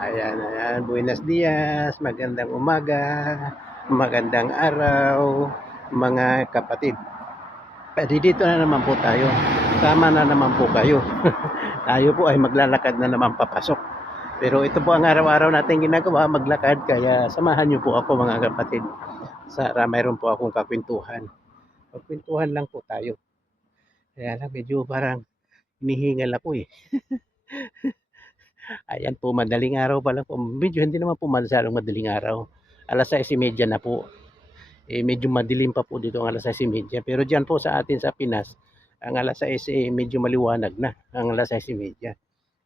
Ayan, ayan. Buenos dias. Magandang umaga. Magandang araw. Mga kapatid. Pwede dito na naman po tayo. Tama na naman po kayo. tayo po ay maglalakad na naman papasok. Pero ito po ang araw-araw natin ginagawa, maglakad. Kaya samahan niyo po ako mga kapatid. Sa mayroon po akong kakwentuhan. Kakwentuhan lang po tayo. Kaya lang medyo parang hinihingal ako eh. Ayan po, madaling araw pa lang po. Medyo hindi naman po masyadong madaling araw. Alas 6.30 na po. Eh, medyo madilim pa po dito ang alas 6.30. Pero dyan po sa atin sa Pinas, ang alas 6 eh, medyo maliwanag na. Ang alas 6.30.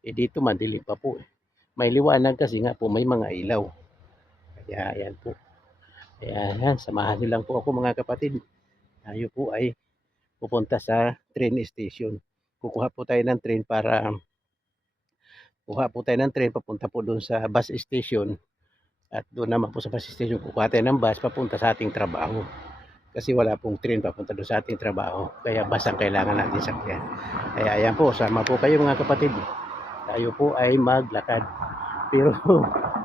Eh, dito madilim pa po. eh. May liwanag kasi nga po may mga ilaw. Kaya ayan po. Ayan, samahan niyo lang po ako mga kapatid. Tayo po ay pupunta sa train station. Kukuha po tayo ng train para kuha po tayo ng train papunta po doon sa bus station. At doon naman po sa bus station kukuha tayo ng bus papunta sa ating trabaho. Kasi wala pong train papunta doon sa ating trabaho. Kaya bus ang kailangan natin sakyan kaya ayan po sama po kayo mga kapatid. Tayo po ay maglakad. Pero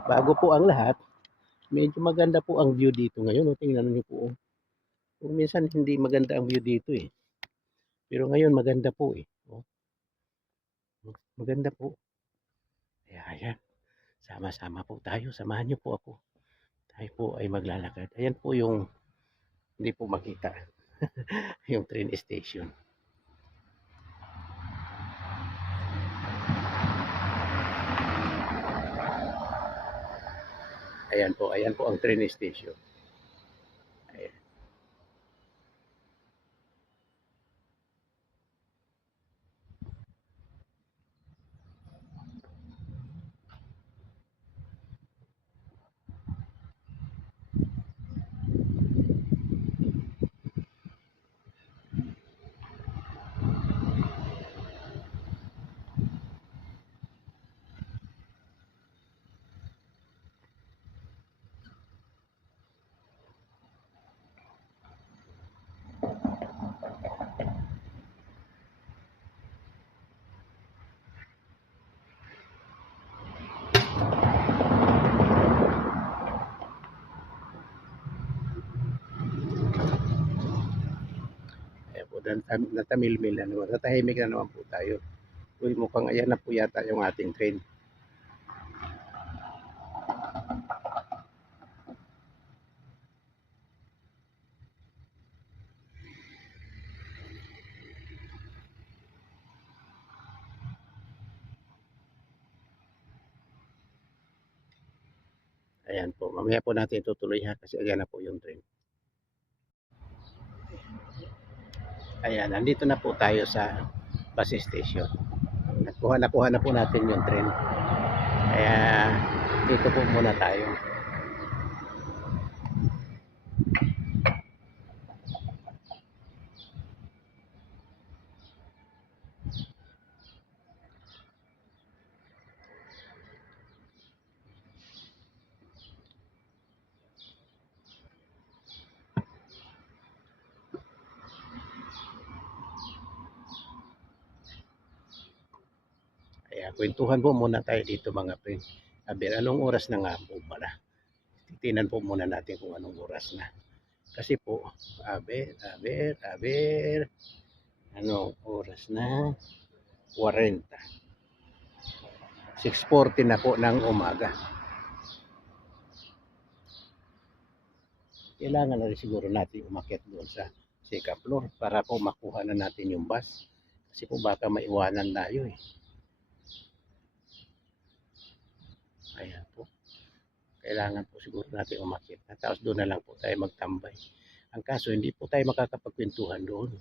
bago po ang lahat medyo maganda po ang view dito ngayon. O tingnan niyo po oh. kung minsan hindi maganda ang view dito eh. Pero ngayon maganda po eh. Oh. maganda po kaya ayan, sama-sama po tayo. Samahan niyo po ako. Tayo po ay maglalakad. Ayan po yung hindi po makita. yung train station. Ayan po, ayan po ang train station. Natamilmil na naman. Natahimik na naman po tayo. Uy, mukhang ayan na po yata yung ating train. Ayan po, mamaya po natin tutuloy ha kasi ayan na po yung train. Ayan, nandito na po tayo sa bus station. Nakuha na kuha na po natin yung train. Kaya dito po muna tayo. Kaya kwentuhan po muna tayo dito mga friend. Sabi, anong oras na nga po pala? Titinan po muna natin kung anong oras na. Kasi po, aber, aber, aber, anong oras na? 40. 6.40 na po ng umaga. Kailangan na rin siguro natin umakyat doon sa second floor para po makuha na natin yung bus. Kasi po baka maiwanan tayo eh. Ayan po. Kailangan po siguro natin umakyat. na. Tapos doon na lang po tayo magtambay. Ang kaso, hindi po tayo makakapagkwentuhan doon.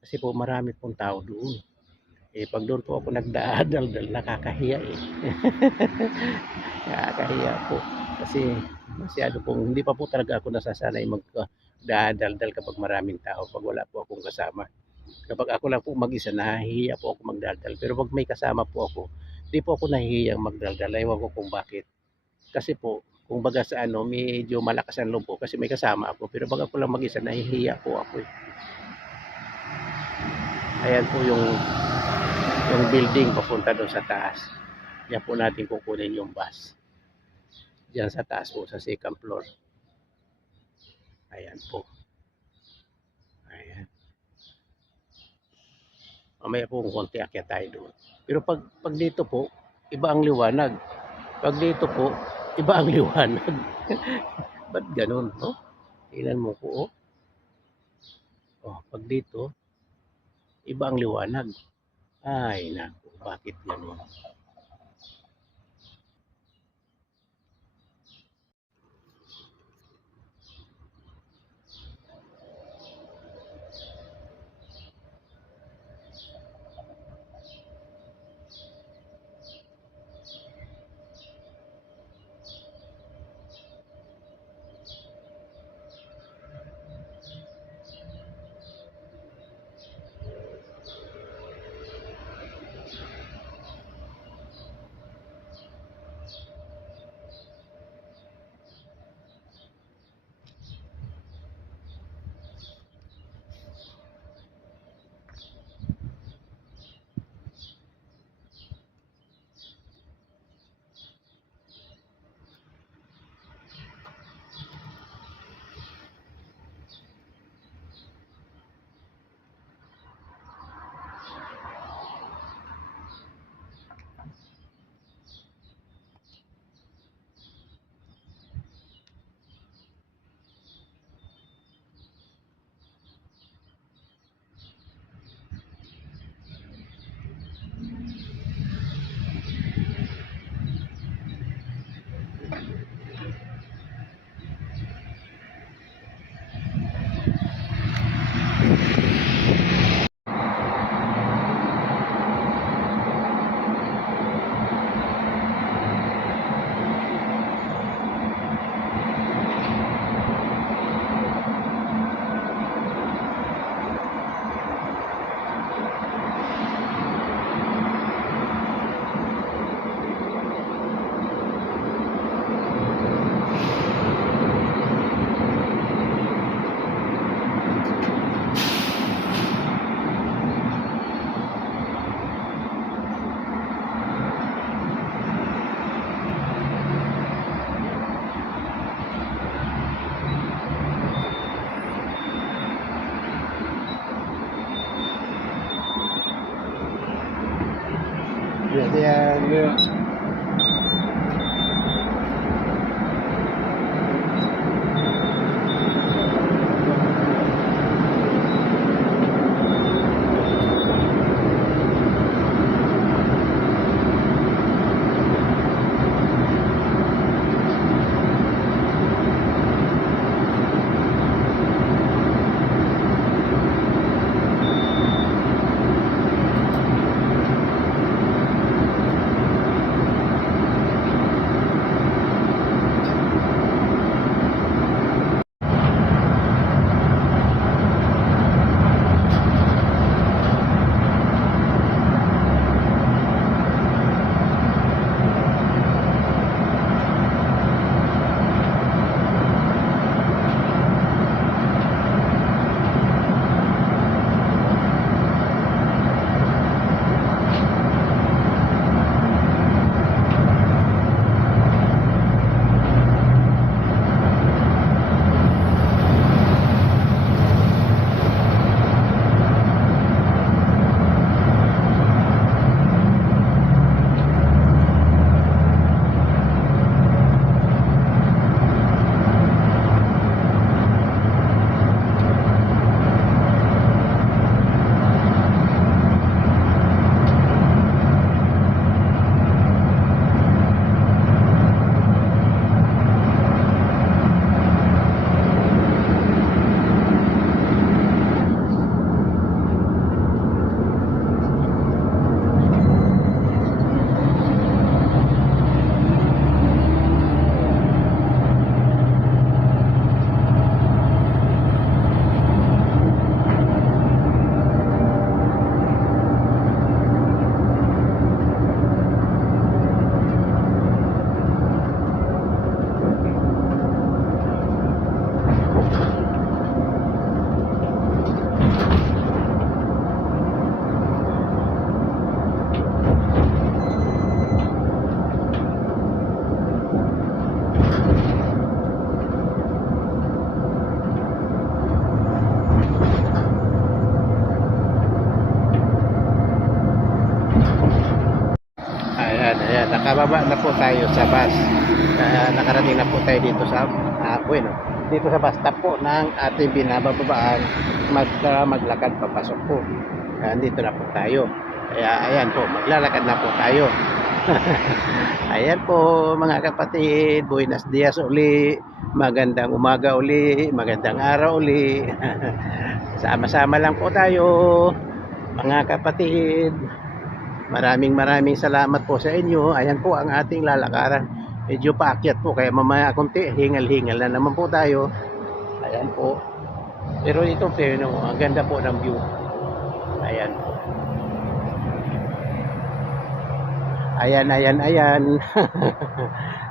Kasi po marami pong tao doon. Eh, pag doon po ako nagdaadal-dal, nakakahiya eh. nakakahiya po. Kasi masyado pong, hindi pa po talaga ako nasasanay magdaadal-dal kapag maraming tao, pag wala po akong kasama. Kapag ako lang po mag-isa, nahihiya po ako magdaldal. Pero pag may kasama po ako, di po ako nahihiyang magdaldal. Ewan ko kung bakit. Kasi po, kung baga sa ano, medyo malakas ang loob ko kasi may kasama ako. Pero pag ako lang mag-isa, nahihiya po ako eh. Ayan po yung yung building papunta doon sa taas. Yan po natin kukunin yung bus. Diyan sa taas po, sa second floor. Ayan po. Ayan. Mamaya po kung konti akyat tayo doon. Pero pag, pag dito po, iba ang liwanag. Pag dito po, iba ang liwanag. Ba't ganun, no? Tingnan mo po, oh. Oh, pag dito, iba ang liwanag. Ay, naku, bakit ganun? Yeah. Tayo sa bus. Ah, nakarating na po tayo dito sa ah, bueno, dito sa bus stop po ng ating binababaan mag, ah, maglakad papasok po. Ah, dito na po tayo. Kaya ayan po, maglalakad na po tayo. ayan po mga kapatid, buenas dias uli. Magandang umaga uli, magandang araw uli. Sama-sama lang po tayo mga kapatid. Maraming maraming salamat po sa inyo. Ayan po ang ating lalakaran. Medyo paakyat po kaya mamaya konti hingal-hingal na naman po tayo. Ayan po. Pero ito po, ang ganda po ng view. Ayan po. Ayan, ayan. Ayan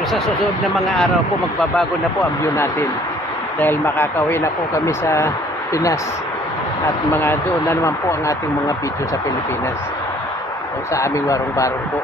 Pero sa susunod na mga araw po, magbabago na po ang view natin. Dahil makakauwi na po kami sa Pinas. At mga doon na naman po ang ating mga video sa Pilipinas. O sa aming warong-barong po.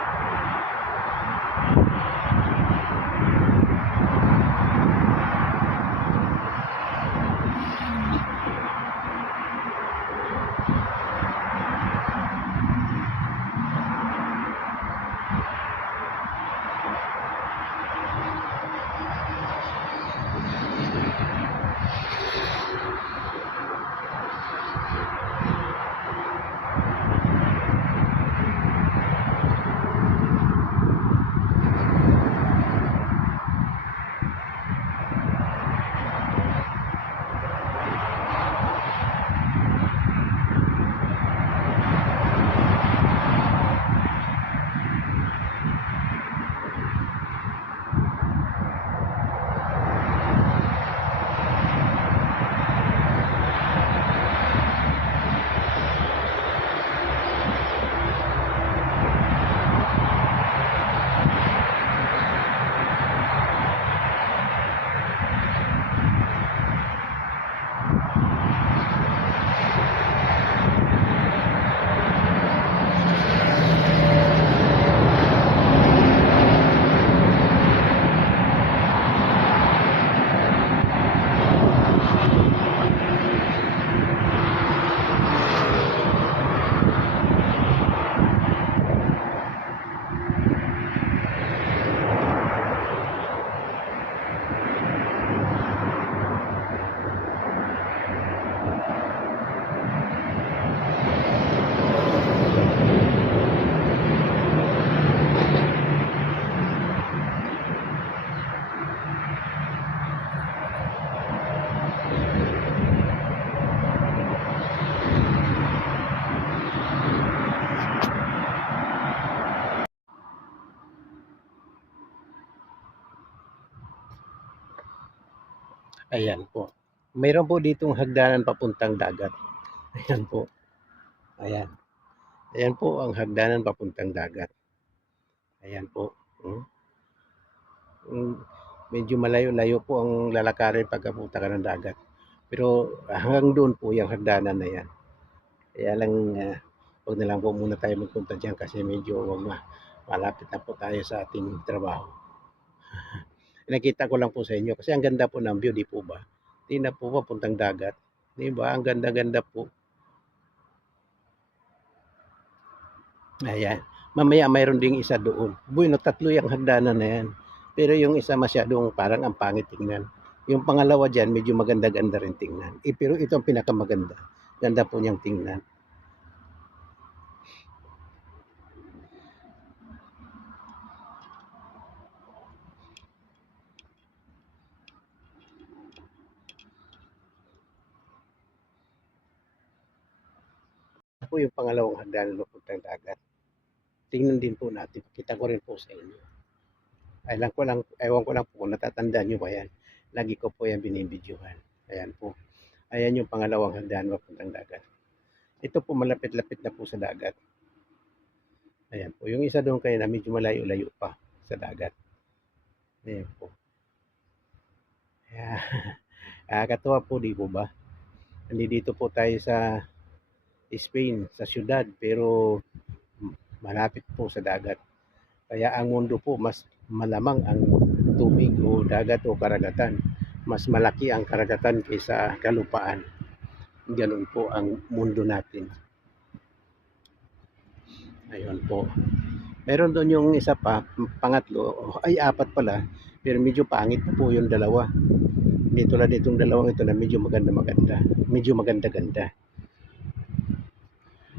Ayan po. Mayroon po ditong hagdanan papuntang dagat. Ayan po. Ayan. Ayan po ang hagdanan papuntang dagat. Ayan po. Hmm. Hmm, Medyo malayo-layo po ang lalakarin pagkapunta ka ng dagat. Pero hanggang doon po yung hagdanan na yan. Kaya lang, uh, na lang po muna tayo magpunta dyan kasi medyo wag ma malapit na po tayo sa ating trabaho. Nakita ko lang po sa inyo kasi ang ganda po ng view, di po ba? Tingnan po papuntang dagat. Di ba? Ang ganda-ganda po. Ayan. Mamaya mayroon ding isa doon. Bueno, tatlo yung hagdanan na yan. Pero yung isa masyadong parang ang pangit tingnan. Yung pangalawa dyan, medyo maganda-ganda rin tingnan. Eh, pero ito ang pinakamaganda. Ganda po niyang tingnan. Ako yung pangalawang hagdanan papuntang dagat. Tingnan din po natin. Kita ko rin po sa inyo. Alam ko lang, ewan ko lang po kung natatandaan nyo ba yan. Lagi ko po yan binibidyohan. Ayan po. Ayan yung pangalawang hagdanan papuntang dagat. Ito po malapit-lapit na po sa dagat. Ayan po. Yung isa doon kayo na medyo malayo-layo pa sa dagat. Ayan po. Ayan. Nakakatuwa po, di po ba? Nandito po tayo sa Spain, sa syudad, pero malapit po sa dagat. Kaya ang mundo po, mas malamang ang tubig o dagat o karagatan. Mas malaki ang karagatan kaysa kalupaan. Ganun po ang mundo natin. Ayun po. Meron doon yung isa pa, pangatlo, ay apat pala, pero medyo pangit po yung dalawa. Dito na ditong dalawang ito na medyo maganda-maganda. Medyo maganda-ganda.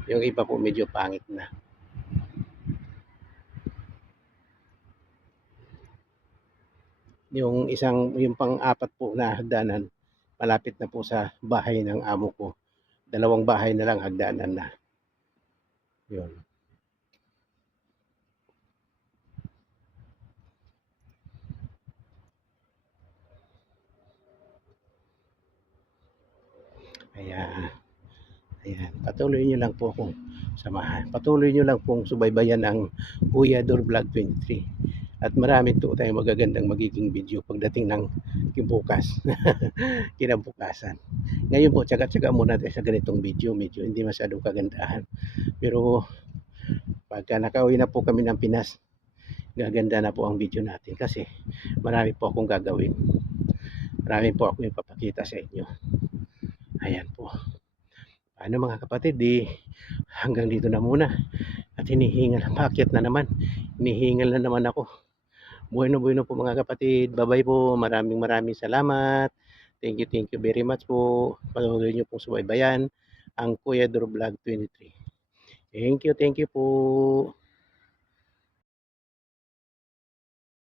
Yung iba po medyo pangit na. Yung isang, yung pang-apat po na hagdanan, malapit na po sa bahay ng amo ko. Dalawang bahay na lang hagdanan na. Yun. Ayan. Ayan. Patuloy nyo lang po kung samahan. Patuloy nyo lang pong subaybayan ang Kuya Dor Vlog 23. At marami po tayong magagandang magiging video pagdating ng kibukas. Kinabukasan. Ngayon po, tsaga-tsaga muna tayo sa ganitong video. Medyo hindi masyadong kagandahan. Pero pagka nakauwi na po kami ng Pinas, gaganda na po ang video natin kasi marami po akong gagawin. Marami po ako ipapakita sa inyo. Ayan po. Ano mga kapatid, di hanggang dito na muna. At hinihingal, bakit na naman? Hinihingal na naman ako. Bueno, bueno po mga kapatid. Bye-bye po. Maraming maraming salamat. Thank you, thank you very much po. Patuloy niyo pong subaybayan ang Kuya Dur Vlog 23. Thank you, thank you po.